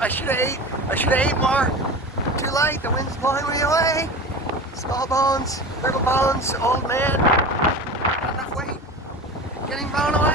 I should have ate more. Too late, the wind's blowing me away. Small bones, little bones, old man. Not enough weight. Getting blown away.